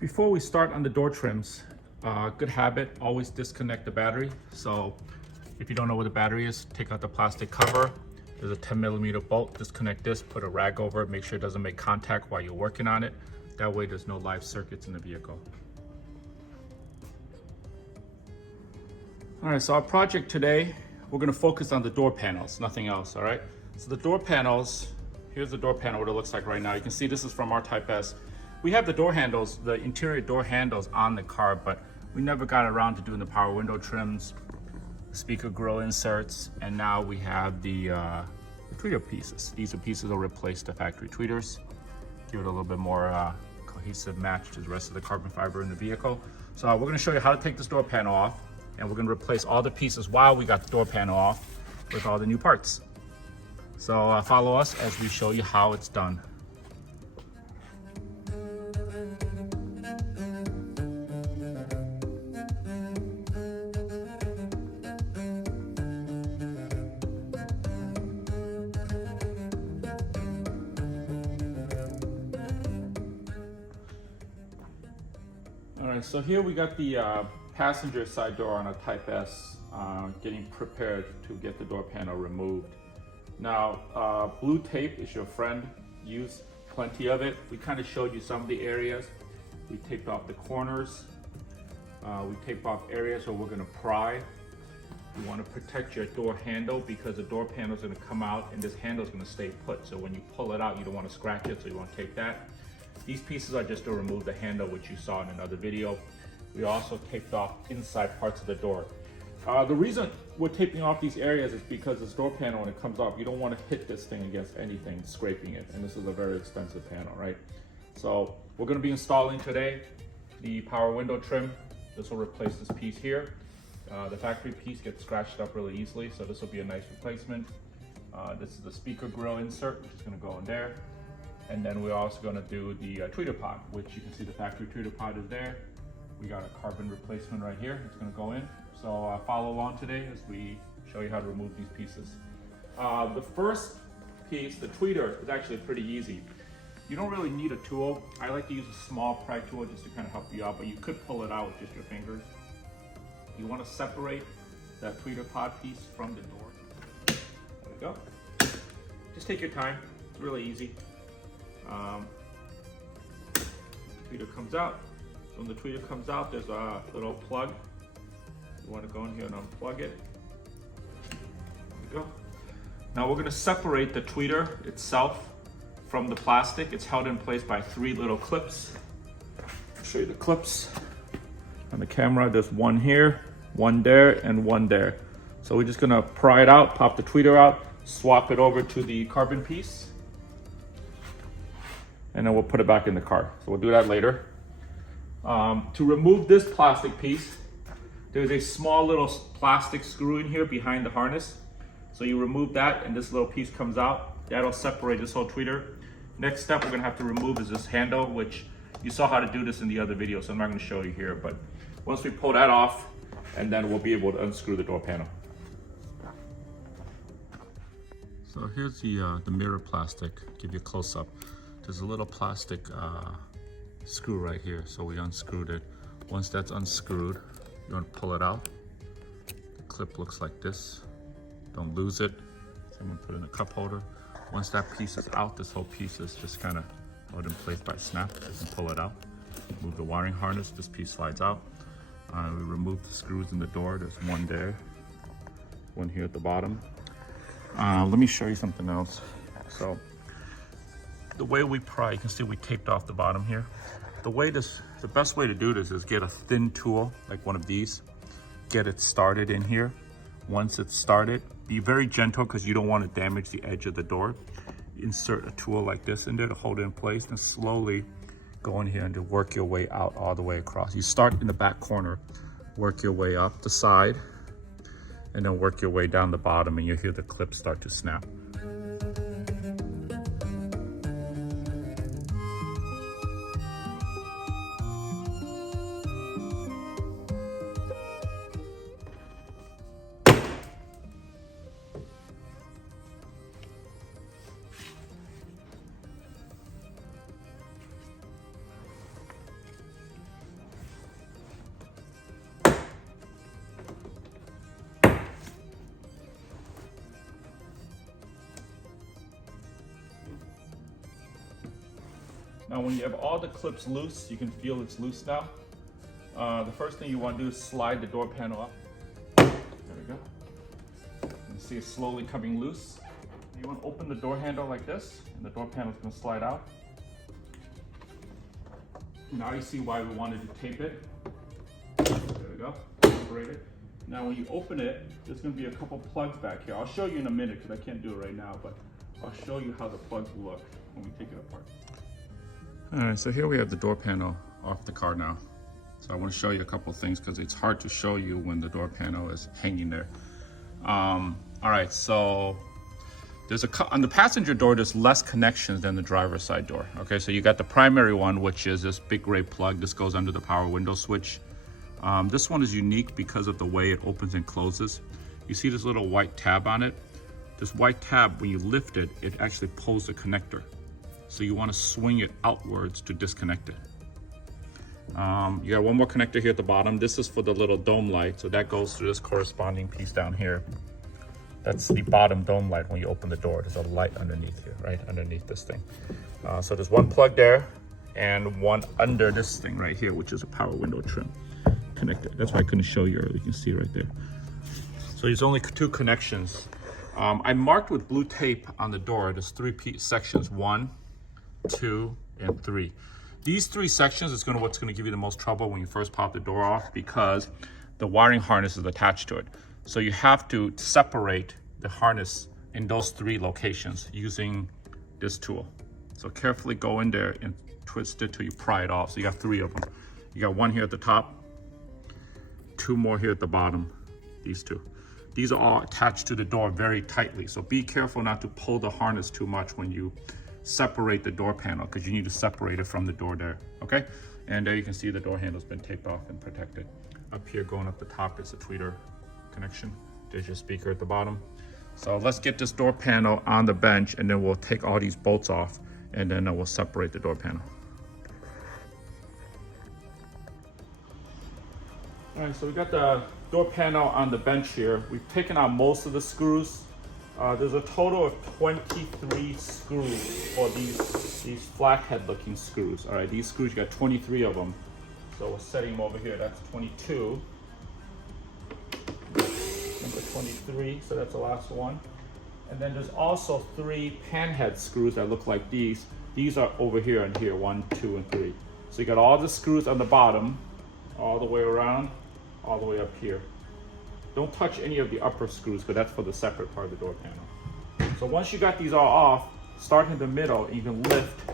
Before we start on the door trims, good habit, always disconnect the battery. So if you don't know where the battery is, take out the plastic cover. There's a 10mm bolt, disconnect this, put a rag over it, make sure it doesn't make contact while you're working on it. That way there's no live circuits in the vehicle. All right, so our project today, we're gonna focus on the door panels, nothing else, all right? So the door panels, here's the door panel, what it looks like right now. You can see this is from our Type S. We have the door handles, the interior door handles on the car, but we never got around to doing the power window trims, speaker grill inserts, and now we have the tweeter pieces. These are pieces that will replace the factory tweeters, give it a little bit more cohesive match to the rest of the carbon fiber in the vehicle. So we're gonna show you how to take this door panel off, and we're gonna replace all the pieces while we got the door panel off with all the new parts. So follow us as we show you how it's done. All right, so here we got the passenger side door on a Type S, getting prepared to get the door panel removed. Now, blue tape is your friend. Use plenty of it. We kind of showed you some of the areas. We taped off the corners. We taped off areas where we're gonna pry. You wanna protect your door handle because the door panel is gonna come out and this handle is gonna stay put. So when you pull it out, you don't wanna scratch it, so you wanna tape that. These pieces are just to remove the handle, which you saw in another video. We also taped off inside parts of the door. The reason we're taping off these areas is because this door panel, when it comes off, you don't want to hit this thing against anything, scraping it. And this is a very expensive panel, right? So we're going to be installing today the power window trim. This will replace this piece here. The factory piece gets scratched up really easily, so this will be a nice replacement. This is the speaker grill insert, which is going to go in there. And then we're also going to do the tweeter pod, which you can see the factory tweeter pod is there. We got a carbon replacement right here. It's going to go in. So follow along today as we show you how to remove these pieces. The first piece, the tweeter, is actually pretty easy. You don't really need a tool. I like to use a small pry tool just to kind of help you out, but you could pull it out with just your fingers. You want to separate that tweeter pod piece from the door. There we go. Just take your time. It's really easy. Tweeter comes out. So when the tweeter comes out, there's a little plug. You want to go in here and unplug it. There we go. Now we're going to separate the tweeter itself from the plastic. It's held in place by 3 little clips. I'll show you the clips on the camera. There's one here, one there, and one there. So we're just going to pry it out, pop the tweeter out, swap it over to the carbon piece, and then we'll put it back in the car. So we'll do that later. To remove this plastic piece, there's a small little plastic screw in here behind the harness. So you remove that and this little piece comes out. That'll separate this whole tweeter. Next step we're gonna have to remove is this handle, which you saw how to do this in the other video, so I'm not gonna show you here. But once we pull that off, and then we'll be able to unscrew the door panel. So here's the mirror plastic, give you a close up. There's a little plastic screw right here, so we unscrewed it. Once that's unscrewed, you want to pull it out. The clip looks like this. Don't lose it. So I'm gonna put it in a cup holder. Once that piece is out, this whole piece is just kind of held in place by a snap. You can pull it out. Move the wiring harness, this piece slides out. We remove the screws in the door. There's one there, one here at the bottom. Let me show you something else. So the way we pry, you can see we taped off the bottom here. The best way to do this is get a thin tool, like one of these, get it started in here. Once it's started, be very gentle because you don't want to damage the edge of the door. Insert a tool like this in there to hold it in place and slowly go in here and to work your way out all the way across. You start in the back corner, work your way up the side, and then work your way down the bottom and you'll hear the clip start to snap. Now when you have all the clips loose, you can feel it's loose now. The first thing you want to do is slide the door panel up. There we go. You see it slowly coming loose. You want to open the door handle like this, and the door panel is going to slide out. Now you see why we wanted to tape it. There we go, separate it. Now when you open it, there's going to be a couple plugs back here. I'll show you in a minute because I can't do it right now, but I'll show you how the plugs look when we take it apart. All right, so here we have the door panel off the car now. So I want to show you a couple things because it's hard to show you when the door panel is hanging there. All right, so there's on the passenger door, there's less connections than the driver's side door. Okay, so you got the primary one, which is this big gray plug. This goes under the power window switch. This one is unique because of the way it opens and closes. You see this little white tab on it? This white tab, when you lift it, it actually pulls the connector. So you want to swing it outwards to disconnect it. You got one more connector here at the bottom. This is for the little dome light. So that goes through this corresponding piece down here. That's the bottom dome light when you open the door. There's a light underneath here, right underneath this thing. So there's one plug there and one under this thing right here, which is a power window trim connector. That's why I couldn't show you earlier. You can see right there. So there's only two connections. I marked with blue tape on the door. There's three sections, 1, 2, and 3. These 3 sections is what's going to give you the most trouble when you first pop the door off because the wiring harness is attached to it. So you have to separate the harness in those 3 locations using this tool. So carefully go in there and twist it till you pry it off. So you got 3 of them. You got one here at the top, 2 more here at the bottom, these 2. These are all attached to the door very tightly. So be careful not to pull the harness too much when you separate the door panel because you need to separate it from the door there, okay? And there you can see the door handle's been taped off and protected. Up here going up the top is a tweeter connection. There's your speaker at the bottom. So let's get this door panel on the bench and then we'll take all these bolts off and then we'll separate the door panel. All right, so we got the door panel on the bench here. We've taken out most of the screws. There's a total of 23 screws for these flathead looking screws. All right, these screws, you got 23 of them. So we're setting them over here. That's 22. Number 23, so that's the last one. And then there's also 3 panhead screws that look like these. These are over here and here, 1, 2, and 3. So you got all the screws on the bottom, all the way around, all the way up here. Don't touch any of the upper screws because that's for the separate part of the door panel. So once you got these all off, start in the middle and you can lift.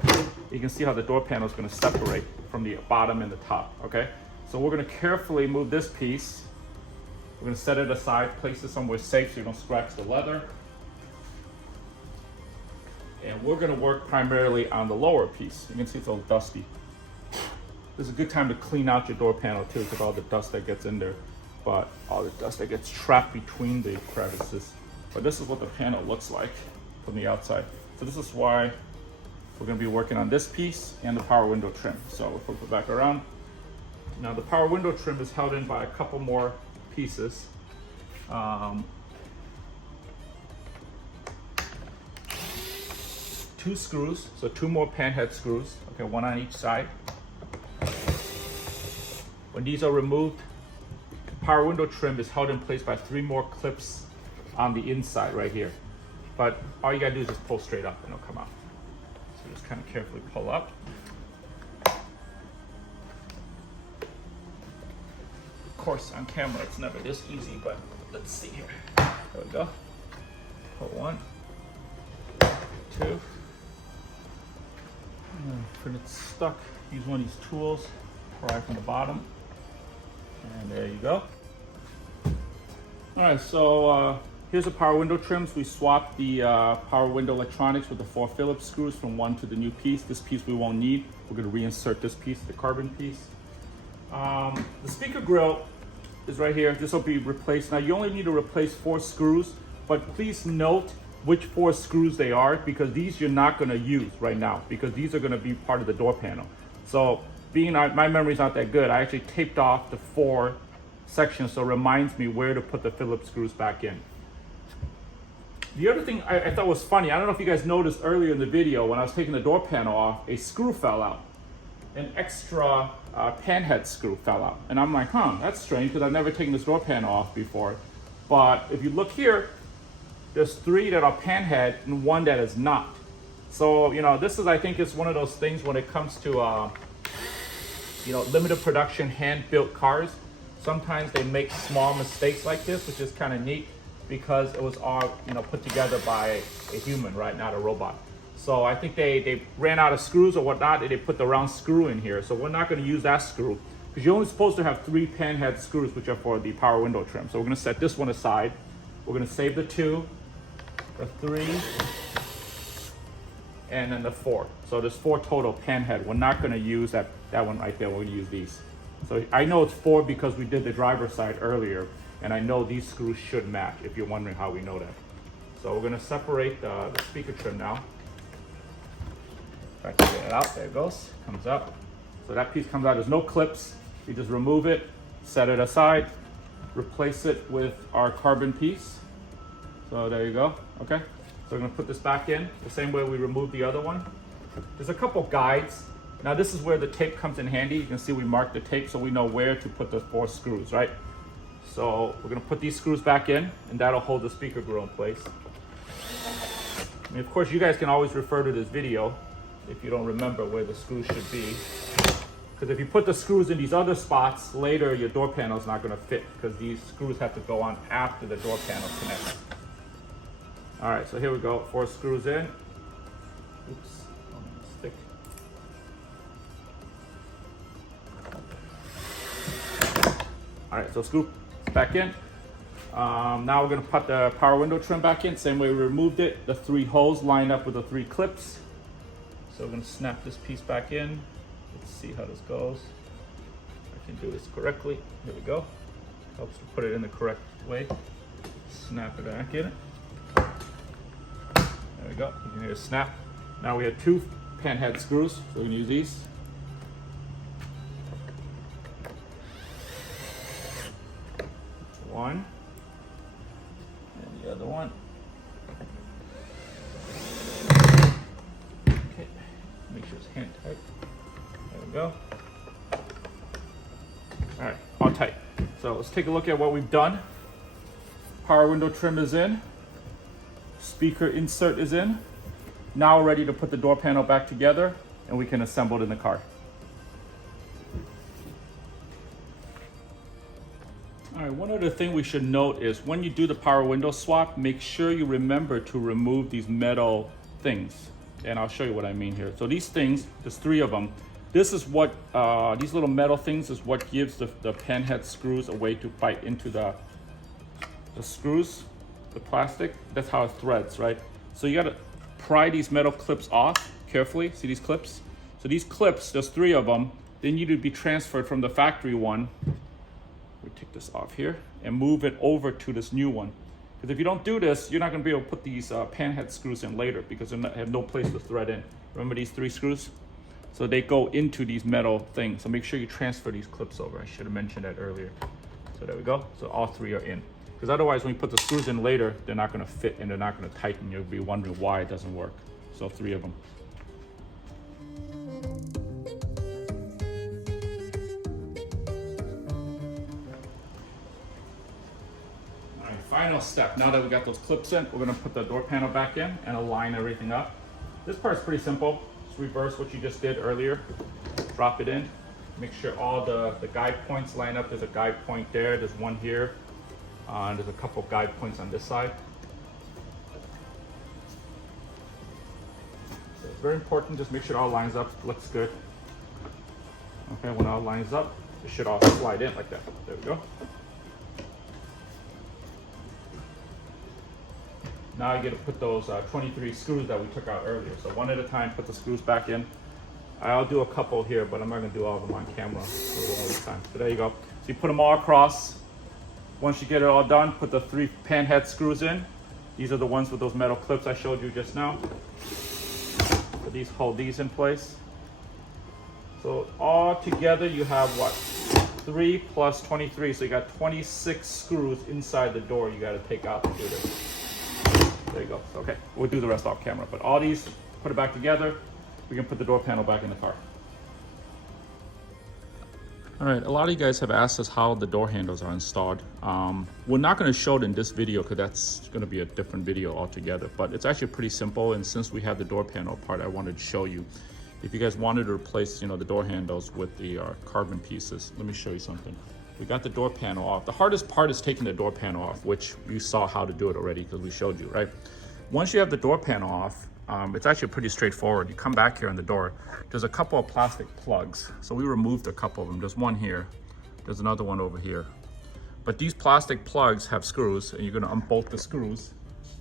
You can see how the door panel is going to separate from the bottom and the top, okay? So we're going to carefully move this piece. We're going to set it aside, place it somewhere safe so you don't scratch the leather. And we're going to work primarily on the lower piece. You can see it's a little dusty. This is a good time to clean out your door panel too because all the dust that gets in there. But all the dust that gets trapped between the crevices. But this is what the panel looks like from the outside. So this is why we're going to be working on this piece and the power window trim. So we'll flip it back around. Now the power window trim is held in by a couple more pieces. 2 screws, so 2 more panhead screws. Okay, 1 on each side. When these are removed, power window trim is held in place by 3 more clips on the inside right here. But all you gotta do is just pull straight up and it'll come out. So just kind of carefully pull up. Of course, on camera it's never this easy, but let's see here. There we go. Pull 1, 2. When it's stuck, use one of these tools, pry from the bottom. And there you go. All right, so here's the power window trims. We swapped the power window electronics with the 4 Phillips screws from one to the new piece. This piece we won't need. We're gonna reinsert this piece, the carbon piece. The speaker grill is right here. This will be replaced. Now you only need to replace 4 screws, but please note which 4 screws they are because these you're not gonna use right now because these are gonna be part of the door panel. So being my memory's not that good, I actually taped off the 4 sections so it reminds me where to put the Phillips screws back in. The other thing I thought was funny, I don't know if you guys noticed earlier in the video when I was taking the door panel off, a screw fell out. An extra panhead screw fell out. And I'm like, that's strange because I've never taken this door panel off before. But if you look here, there's 3 that are panhead and 1 that is not. So, this is, I think it's one of those things when it comes to, limited production hand-built cars. Sometimes they make small mistakes like this, which is kind of neat because it was all, put together by a human, right? Not a robot. So I think they ran out of screws or whatnot, and they put the round screw in here. So we're not going to use that screw because you're only supposed to have 3 panhead screws, which are for the power window trim. So we're going to set this one aside. We're going to save the 2, the 3, and then the 4. So there's 4 total panhead. We're not going to use that one right there. We're going to use these. So I know it's 4 because we did the driver's side earlier, and I know these screws should match if you're wondering how we know that. So we're going to separate the speaker trim now. If I can get it out, there it goes, comes up. So that piece comes out, there's no clips. You just remove it, set it aside, replace it with our carbon piece. So there you go, okay. So we're gonna put this back in the same way we removed the other one. There's a couple guides. Now this is where the tape comes in handy. You can see we marked the tape so we know where to put the 4 screws, right? So we're gonna put these screws back in and that'll hold the speaker grill in place. And of course you guys can always refer to this video if you don't remember where the screws should be. Because if you put the screws in these other spots, later your door panel is not gonna fit because these screws have to go on after the door panel connects. All right, so here we go, 4 screws in. Oops, stick. All right, so screw back in. Now we're gonna put the power window trim back in, same way we removed it. The 3 holes line up with the 3 clips. So we're gonna snap this piece back in. Let's see how this goes. I can do this correctly. Here we go. Helps to put it in the correct way. Snap it back in. There we go, you can hear a snap. Now we have 2 panhead screws, so we're gonna use these. One, and the other one. Okay, make sure it's hand tight. There we go. All right, all tight. So let's take a look at what we've done. Power window trim is in. Speaker insert is in. Now we're ready to put the door panel back together and we can assemble it in the car. All right, one other thing we should note is when you do the power window swap, make sure you remember to remove these metal things. And I'll show you what I mean here. So these things, there's 3 of them. This is what, these little metal things is what gives the panhead screws a way to bite into the screws. The plastic, that's how it threads, right? So you gotta pry these metal clips off carefully. See these clips? So these clips, there's 3 of them. They need to be transferred from the factory one. We take this off here and move it over to this new one. Because if you don't do this, you're not gonna be able to put these panhead screws in later because they have no place to thread in. Remember these 3 screws? So they go into these metal things. So make sure you transfer these clips over. I should have mentioned that earlier. So there we go. So all 3 are in. Because otherwise when you put the screws in later, they're not gonna fit and they're not gonna tighten. You'll be wondering why it doesn't work. So 3 of them. All right, final step. Now that we got those clips in, we're gonna put the door panel back in and align everything up. This part's pretty simple. Just reverse what you just did earlier. Drop it in. Make sure all the guide points line up. There's a guide point there, there's one here. There's a couple guide points on this side. So it's very important, just make sure it all lines up, looks good. Okay, when it all lines up, it should all slide in like that. There we go. Now I get to put those 23 screws that we took out earlier. So one at a time, put the screws back in. I'll do a couple here, but I'm not gonna do all of them on camera for a long time. So there you go. So you put them all across. Once you get it all done, put the 3 panhead screws in. These are the ones with those metal clips I showed you just now. So these hold these in place. So all together you have what? 3 plus 23, so you got 26 screws inside the door you gotta take out to do this. There you go. Okay, we'll do the rest off camera. But all these, put it back together. We can put the door panel back in the car. All right, a lot of you guys have asked us how the door handles are installed. We're not going to show it in this video because that's going to be a different video altogether, but it's actually pretty simple. And since we have the door panel part, I wanted to show you. If you guys wanted to replace, the door handles with the carbon pieces, let me show you something. We got the door panel off. The hardest part is taking the door panel off, which you saw how to do it already because we showed you, right? Once you have the door panel off, it's actually pretty straightforward. You come back here on the door, there's a couple of plastic plugs. So we removed a couple of them. There's one here, there's another one over here. But these plastic plugs have screws, and you're gonna unbolt the screws,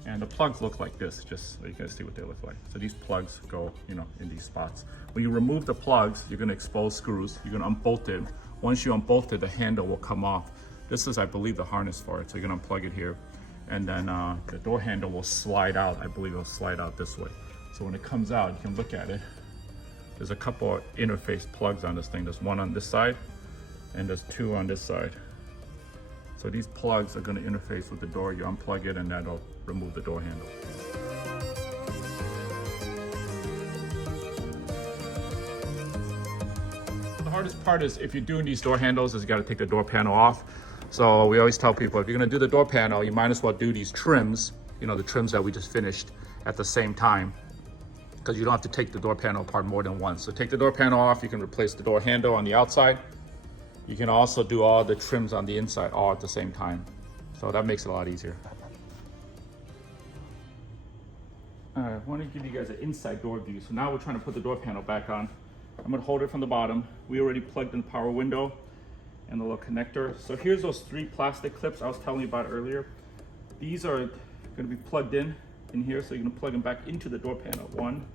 and the plugs look like this, just so you can see what they look like. So these plugs go, in these spots. When you remove the plugs, you're gonna expose screws, you're gonna unbolt it. Once you unbolt it, the handle will come off. This is, I believe, the harness for it. So you're gonna unplug it here. And then the door handle will slide out. I believe it'll slide out this way. So when it comes out, you can look at it. There's a couple of interface plugs on this thing. There's one on this side, and there's two on this side. So these plugs are gonna interface with the door. You unplug it, and that'll remove the door handle. The hardest part is if you're doing these door handles is you gotta take the door panel off. So we always tell people, if you're gonna do the door panel, you might as well do these trims, the trims that we just finished at the same time, because you don't have to take the door panel apart more than once. So take the door panel off, you can replace the door handle on the outside. You can also do all the trims on the inside all at the same time. So that makes it a lot easier. All right, I want to give you guys an inside door view. So now we're trying to put the door panel back on. I'm gonna hold it from the bottom. We already plugged in the power window and the little connector. So here's those 3 plastic clips I was telling you about earlier. These are gonna be plugged in here, so you're gonna plug them back into the door panel. 1,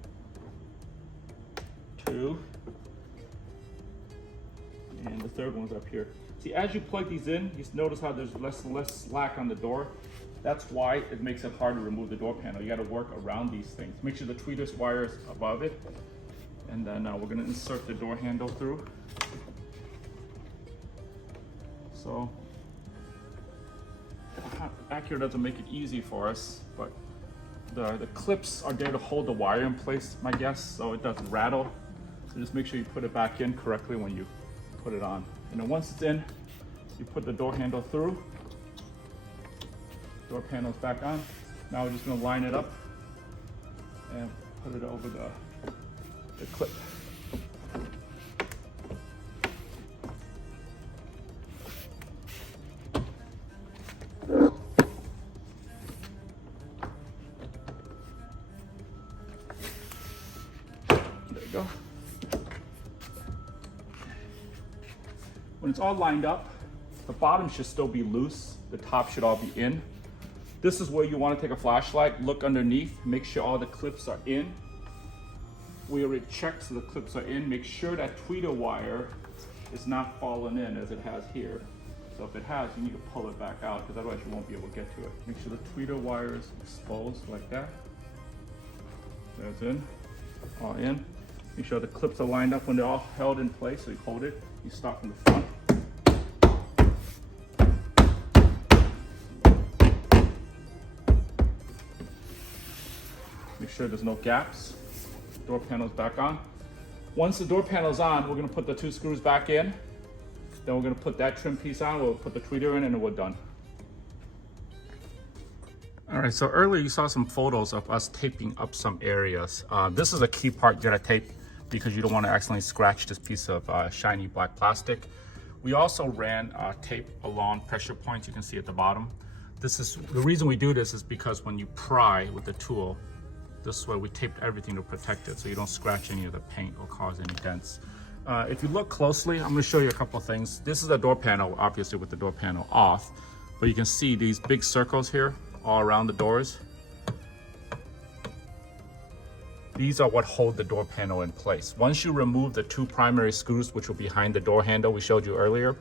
2, and the third one's up here. See, as you plug these in, you notice how there's less and less slack on the door. That's why it makes it hard to remove the door panel. You gotta work around these things. Make sure the tweeters wire is above it. And then we're gonna insert the door handle through. So, Acura doesn't make it easy for us, but the clips are there to hold the wire in place, my guess, so it doesn't rattle. So just make sure you put it back in correctly when you put it on. And then once it's in, you put the door handle through. Door panel's back on. Now we're just gonna line it up and put it over the clip. Go. When it's all lined up, the bottom should still be loose, the top should all be in. This is where you want to take a flashlight, look underneath, make sure all the clips are in. We already checked so the clips are in. Make sure that tweeter wire is not falling in as it has here. So if it has, you need to pull it back out because otherwise you won't be able to get to it. Make sure the tweeter wire is exposed like that. That's in, all in. Make sure the clips are lined up when they're all held in place, so you hold it, you start from the front. Make sure there's no gaps. Door panel's back on. Once the door panel's on, we're gonna put the 2 screws back in. Then we're gonna put that trim piece on, we'll put the tweeter in, and then we're done. All right, so earlier you saw some photos of us taping up some areas. This is a key part you gotta tape because you don't wanna accidentally scratch this piece of shiny black plastic. We also ran tape along pressure points you can see at the bottom. The reason we do this is because when you pry with the tool, this way we taped everything to protect it so you don't scratch any of the paint or cause any dents. If you look closely, I'm gonna show you a couple of things. This is a door panel, obviously with the door panel off, but you can see these big circles here all around the doors. These are what hold the door panel in place. Once you remove the 2 primary screws, which were behind the door handle we showed you earlier,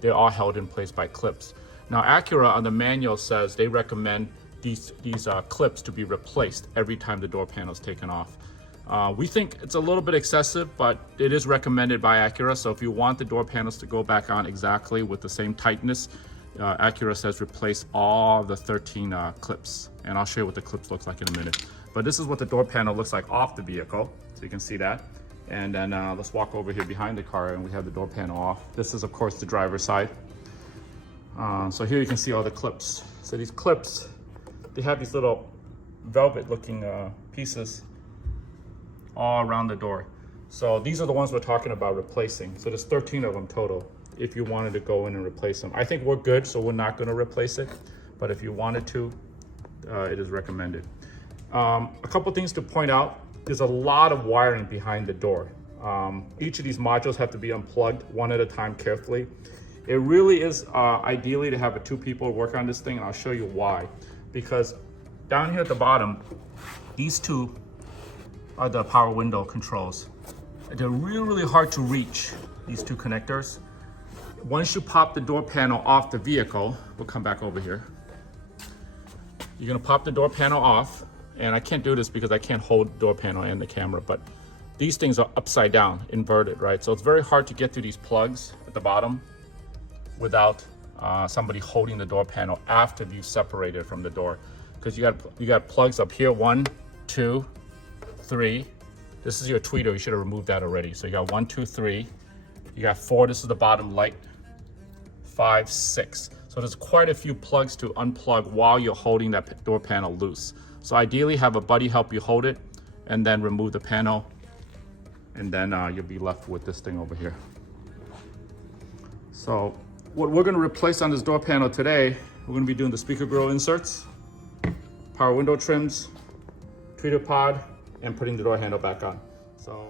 they're all held in place by clips. Now Acura on the manual says they recommend these clips to be replaced every time the door panel is taken off. We think it's a little bit excessive, but it is recommended by Acura. So if you want the door panels to go back on exactly with the same tightness, Acura says replace all the 13 clips, and I'll show you what the clips looks like in a minute. But this is what the door panel looks like off the vehicle, so you can see that. And then let's walk over here behind the car, and we have the door panel off. This is of course the driver's side. So here you can see all the clips. So these clips, they have these little velvet looking pieces all around the door. So these are the ones we're talking about replacing. So there's 13 of them total if you wanted to go in and replace them. I think we're good, so we're not gonna replace it. But if you wanted to, it is recommended. A couple things to point out. There's a lot of wiring behind the door. Each of these modules have to be unplugged one at a time carefully. It really is ideally to have two people work on this thing, and I'll show you why. Because down here at the bottom, these two are the power window controls. They're really, really hard to reach, these two connectors. Once you pop the door panel off the vehicle, we'll come back over here. You're gonna pop the door panel off, and I can't do this because I can't hold the door panel and the camera, but these things are upside down, inverted, right? So it's very hard to get through these plugs at the bottom without somebody holding the door panel after you've separated from the door. Because you got plugs up here, 1, 2, 3. This is your tweeter, you should have removed that already. So you got 1, 2, 3. You got 4, this is the bottom light. 5, 6. So there's quite a few plugs to unplug while you're holding that door panel loose. So ideally have a buddy help you hold it and then remove the panel, and then you'll be left with this thing over here. So what we're gonna replace on this door panel today, we're gonna be doing the speaker grill inserts, power window trims, tweeter pod, and putting the door handle back on. So